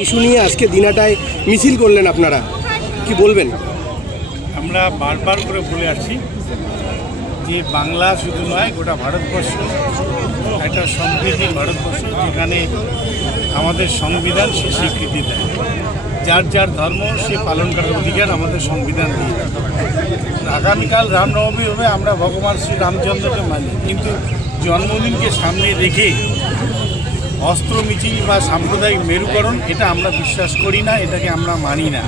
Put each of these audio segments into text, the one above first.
Issue নিয়ে আজকে দিনাটায় মিছিল করলেন আপনারা, কি বলবেন? আমরা বারবার করে বলে আসছি যে বাংলা শুধু নয়, গোটা ভারতবর্ষ একটা সমৃদ্ধি ভারতবর্ষ, যেখানে আমাদের সংবিধান সে স্বীকৃতি দেয়। যার যার ধর্ম সে পালন করার অধিকার আমাদের সংবিধান দিয়ে। আগামীকাল রামনবমী হবে, আমরা ভগবান শ্রী রামচন্দ্রকে মানি, কিন্তু জন্মদিনকে সামনে রেখে অস্ত্র মিছিল বা সাম্প্রদায়িক মেরুকরণ এটা আমরা বিশ্বাস করি না, এটাকে আমরা মানি না।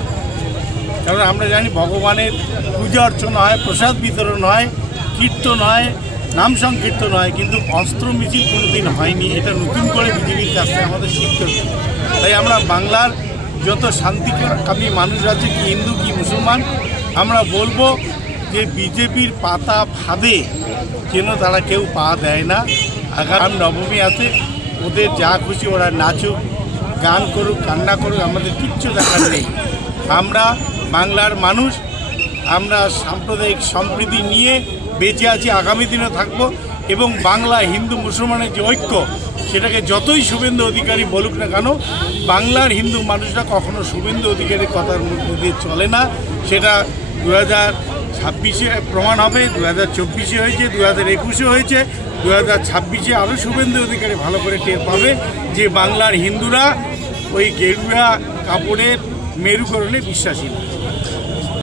কারণ আমরা জানি ভগবানের পূজা অর্চনা হয়, প্রসাদ বিতরণ হয়, কীর্তন হয়, নাম সংকীর্তন হয়, কিন্তু অস্ত্র মিছিল কোনোদিন হয়নি। এটা নতুন করে বিজেপির কাছ থেকে আমাদের শিখতে হচ্ছে। তাই আমরা বাংলার যত শান্তিকামী মানুষ আছে, কি হিন্দু কি মুসলমান, আমরা বলবো যে বিজেপির পাতা ফাঁদে যেন তারা কেউ পা দেয় না। আগামী নবমী আছে, ওদের যা খুশি ওরা নাচুক, গান করুক, কান্না করুক, আমাদের কিচ্ছু দেখার নেই। আমরা বাংলার মানুষ, আমরা সাম্প্রদায়িক সম্প্রীতি নিয়ে বেঁচে আছি, আগামী দিনে থাকব। এবং বাংলা হিন্দু মুসলমানের যে ঐক্য, সেটাকে যতই শুভেন্দু অধিকারী বলুক না কেন, বাংলার হিন্দু মানুষরা কখনো শুভেন্দু অধিকারীর কথার মধ্যে দিয়ে চলে না। সেটা 2026-এ প্রমাণ হবে, 2024-এ হয়েছে, 2021-এ হয়েছে, 2026-এ আরও শুভেন্দু অধিকারী ভালো করে টের পাবে যে বাংলার হিন্দুরা ওই গেরুয়া কাপড়ের মেরুকরণে বিশ্বাসী না।